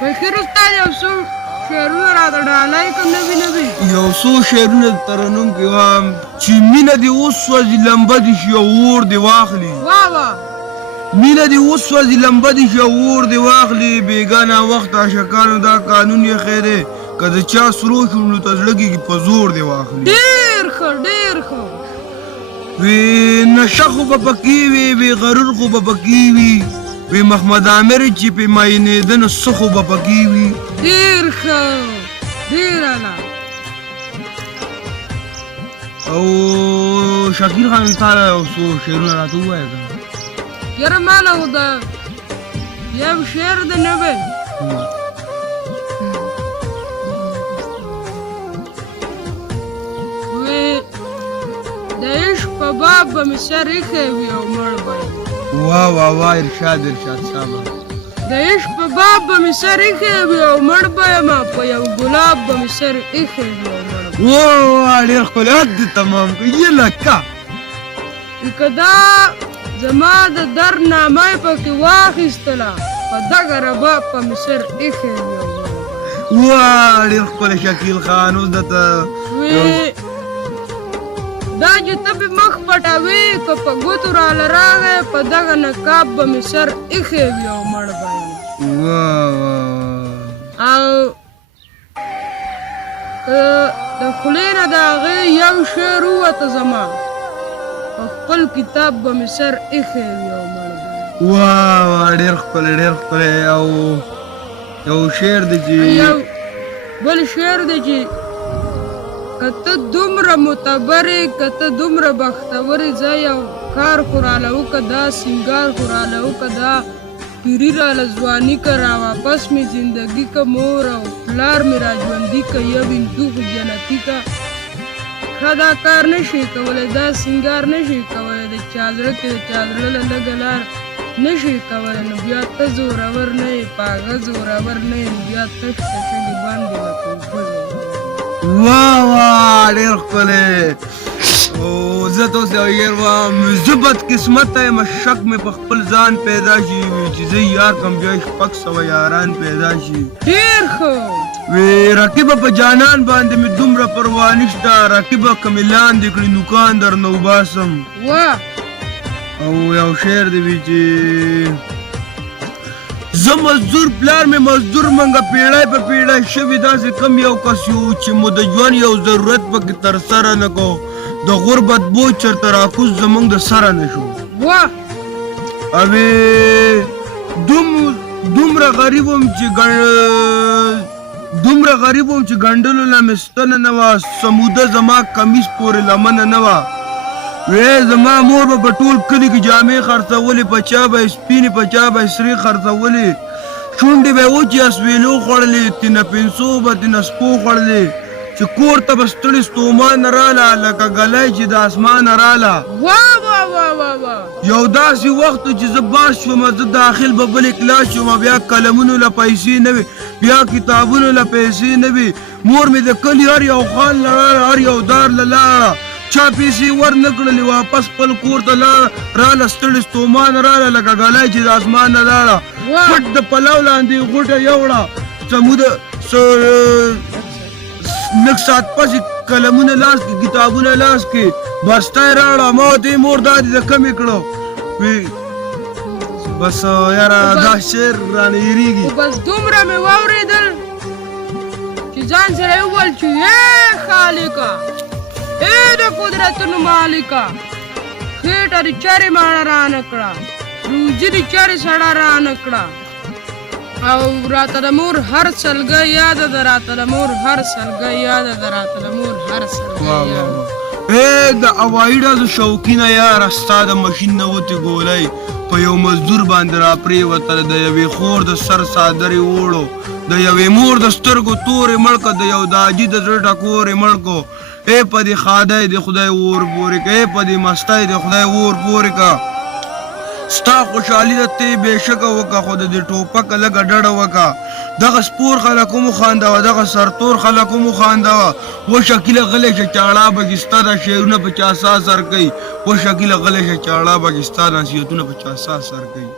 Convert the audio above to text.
بشیر استاد یو څو شعرونه راته ډالۍ کوم نوي یو څو شعرونه ترنم کې وایم چې مینه دې وسوځي لمبه دې شي اور دې واخلي واه واه مینه دې وسوځي لمبه دې شي اور دې واخلي بېګانه وخت عاشقانو دا قانون یې خیر دی که د چا سرو شو نو ته زړه کېږي په زور دې واخلي ډېر ښه ډېر ښه وی نشه خو به پکې وي وی غرور خو به پکې وي وی محمد عامر چې په ماینېده نو څه خو به پکې وي ډېر ښه ډېر اعلی او شکیل خان تاله یو څو شعرونه راته ووایه که یاره ماله خو د یو شعر د نه وی د عشق په باب به مې سر ایښی وي او مړ به یم واه واه واه ارشاد صاحبه د عشق په باب به مې سر ایښی وي او مړ به یم په یو ګلاب به مې سر ایښی وي او مړ به یم واه ډېر ښکلی حد دې تمام کړ یې لکه که دا زما د درد نامه یې پکې واخیستله په دغه رباب به مې سر ایښی وي او مړ به یم واه ډېر ښکلی شکیل خان اوس درته دا چې ته مې مخ پټوې که په ګوتو راله راغی په دغه نقاب به مې سر ایښی وي او مړ به یم او د خولې نه د هغې یو شعر ووته زما په خپل کتاب به مې سر ایښی وي او مړ به یم واه واه ډېر ښکلی ډېر ښکلی او یو شعر دی چې یو بل شعر دی چې که ته دومره معتبرې که ته دومره بختورې زه یو کار خو راله وکړه دا سینګار خو راله وکړه دا پیري راله ځواني که راواپس مې زندګي که مور او پلار مې را ژوندي که یو هندو خو جنتي که ښه دا کار نه شي کولی دا سینګار نه شي کولی د چا زړه کې د چا زړه له لږه لار نه شي کولی نو بیا ته زورور نه یې په هغه زورور نه یې نو بیا تش تشګې باندې لکه اوبه واه واه ډېر ښکلی او زه ته اوس یو شعر وایم زه بدقسمته یم شک مې په خپل ځان پیدا شي چې زه یار کم بیا شپږ سوه یاران پیدا شي ډېر ښه وی رقیبه په جانان باندې مې دومره پروا نشته رقیبه که مې لاندې کړي نوکان درنه وباسم واه او یو شعر دی وی چې زه مزدور پلار مې مزدور منګه پیړی په پیړی شوي داسې کم یو کس یو چې مو د ژوند یو ضرورت پکې ترسره نه کو د غربت بوج چېرته راکوز زموږ د سره نه شو واه اوې دومره غریب وم چې ګنډلو له مې ستنه نه وه سموده زما کمیس پورې لمنه نه وه وی زما مور به په ټول کلي کې جامې خرڅولې په چا به یې سپینې په چا به یې سرې خرڅولې شونډې به یې وچې اسویلو خوړلې تینه پنسو به تینه سپو خوړلې چې کور ته به ستړې ستومانه راله لکه ګلی چې د اسمانه راله یو داسې وخت چې زه باز شوم زه داخل به بلې کلاس شوم بیا قلمونو له پیسې نه وي بیا کتابونو له پیسې نه وي مور مې د کلي هر یو خان له لاړه هر یو دار له لاړه چا پیسې ور نه کړلې واپس خپل کور ته راله ستړې ستومانه راله لکه ګلی چې د اسمان نه لاړه پټ د پلو لاندې غوټه یوړه لږ ساعت پسې قلمونه لاس کې کتابونه لاس کې بسته یې راوړه ما ورته یې مور دا دې د کمې کړو بس یاره دا شعر رانه هېرېږي بس دومره مې واورېدل چې ځان سره یې وویل چې خالقه ای د قدرتونو مالکه خېټه دې چرې ماړه رانه کړه روزي دې چرې سړه رانه کړه او راته د مور هر سلګۍ یاده ده راته د مور هر سلګۍ یاده ده راته د مور هر سلګۍ یاده د هوایي ډزو شوقینه یاره ستا د ماشین نه وتې ګولۍ په یو مزدور باندې را پرېوتله د یوې خور د سر څادرې وړو د یوې مور د سترګو تورې مړ کړه د یو د حاجي د زړه ټکورې مړ کړو ای په دې خادی د خدای اور پورې که ای په دې مستی د خدای اور پورې که ستا خوشحالي د ته بېشکه وکړه خو د دې ټوپکه لږه ډډه وکړه دغه سپور خلک هم وخاندوه دغه سرتور خلک هم وخاندوه و شکیله غلی شه چاړه پکې ستا دا شعرونه په چا سا سر کوي و شکیله غلی شه چاړه پکې ستا نصیحتونه په چا سا سر کوي